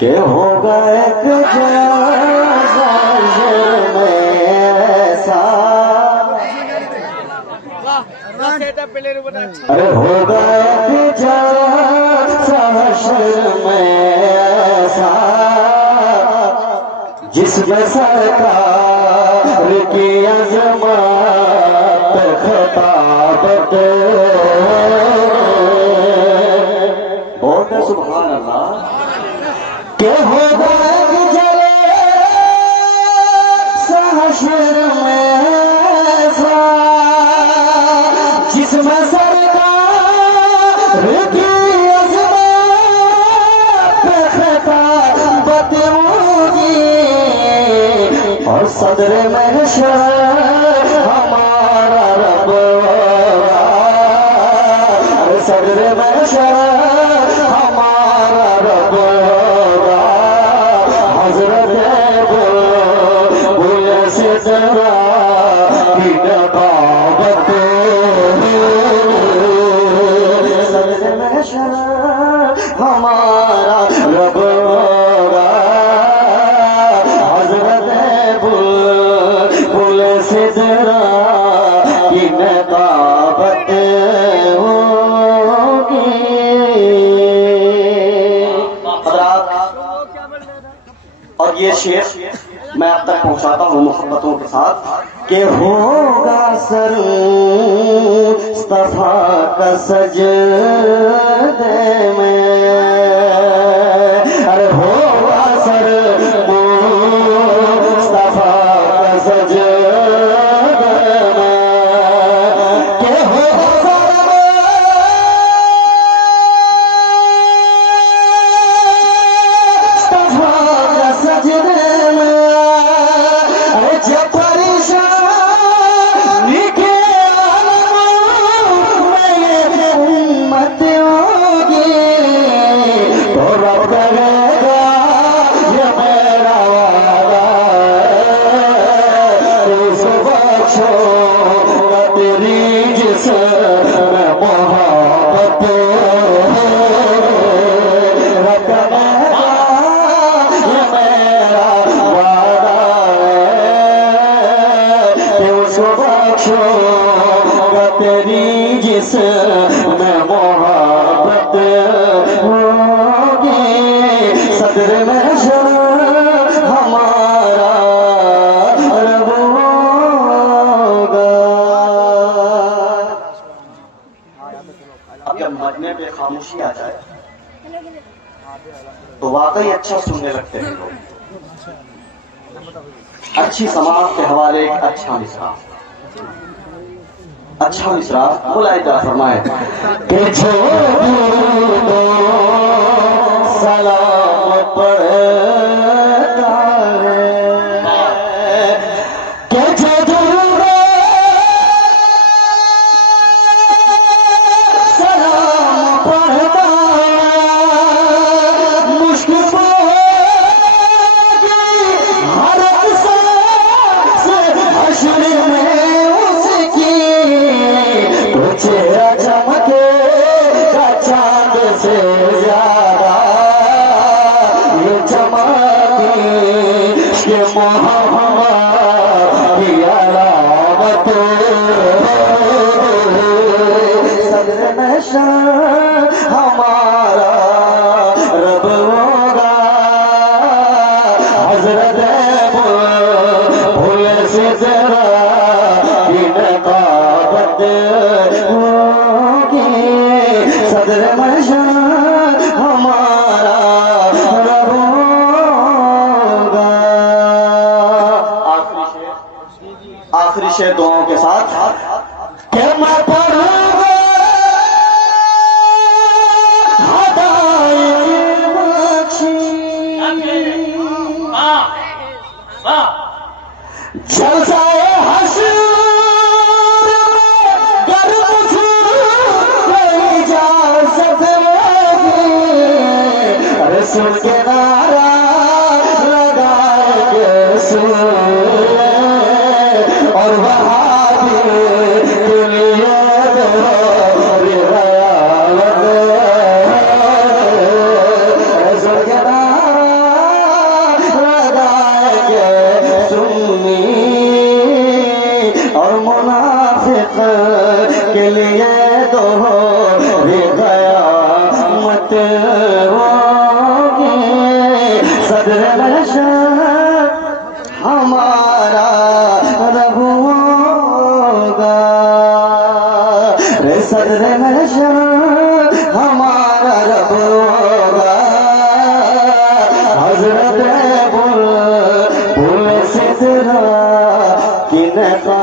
کہ ہوگا ایک جزائر میں ایسا، ارے ہوگا ایک جزائر میں ایسا جس میں سرکار کی عظمت خطابت، بولتے سبحان اللہ، کہ ہوگا ایک جلسہ حشر میں ایسا جس میں سرکار کی عظمت خطابت ہوگی، اور صدر محشر ہمارا رب ہوگا، صدر محشر ہمارا رب ہوگا، حضرت بل سدرا کی رقابت، صدر محشر ہمارا رب ہوگا، حضرت بل سدرا کی رقابت ہوگی۔ اور یہ شعر میں اب تک پہنچاتا ہوں محبتوں کے ساتھ کہ ہوگا سر مصطفیٰ کا سجدے میں، ارے ہوگا سر مصطفیٰ کا سجدے میں، کہ ہوگا سر مصطفیٰ کا سجدے میں، ارے جب پریشانی کے عالم میں یہ امت ہوگی تو رب کرے گا یہ میرا وعدہ ہے، اس بخشو گا تیری جس میں محبت، رب کرے گا یہ میرا وعدہ ہے، اس بخشو گا تیری جس میں محبت ہوگی، صدر محشر ہمارا رب ہوگا۔ اب جب مرنے پہ خاموشی آ جائے تو واقعی اچھا سننے لگتے ہیں لوگ۔ اچھی سماعت کے حوالے ایک اچھا مصرع، اچھا مصرع بلائے جا فرمائے کہ جو درود و سلام پڑھتا ہے، کہ جو درود و سلام پڑھتا ہے، مشکل ہر حشر میں اس کی تو چہرہ چمکے گا چاند سے زیادہ، یہ چمکی کہ محمد کی علامت، صدر محشر ہمارا رب ہوگا، حضرت بل سدرا کی رقابت ہوگی، صدر محشر ہمارا رب ہوگا۔ آخری شعر دعاؤں کے ساتھ کہ میں پڑھوں گا ہدایت بخشی، جلسہ حشر گر مجھے اجازت ہوگی، ارے سن کے نعرہ لگائے گے سن، اور وہاں بھی کے لیے دوری غیالت، سن کے نعرہ ہوتے ہوگے صدر محشر ہمارا رب ہوگا رے صدر محشر ہمارا رب ہوگا حضرت بل سدرا کی نقا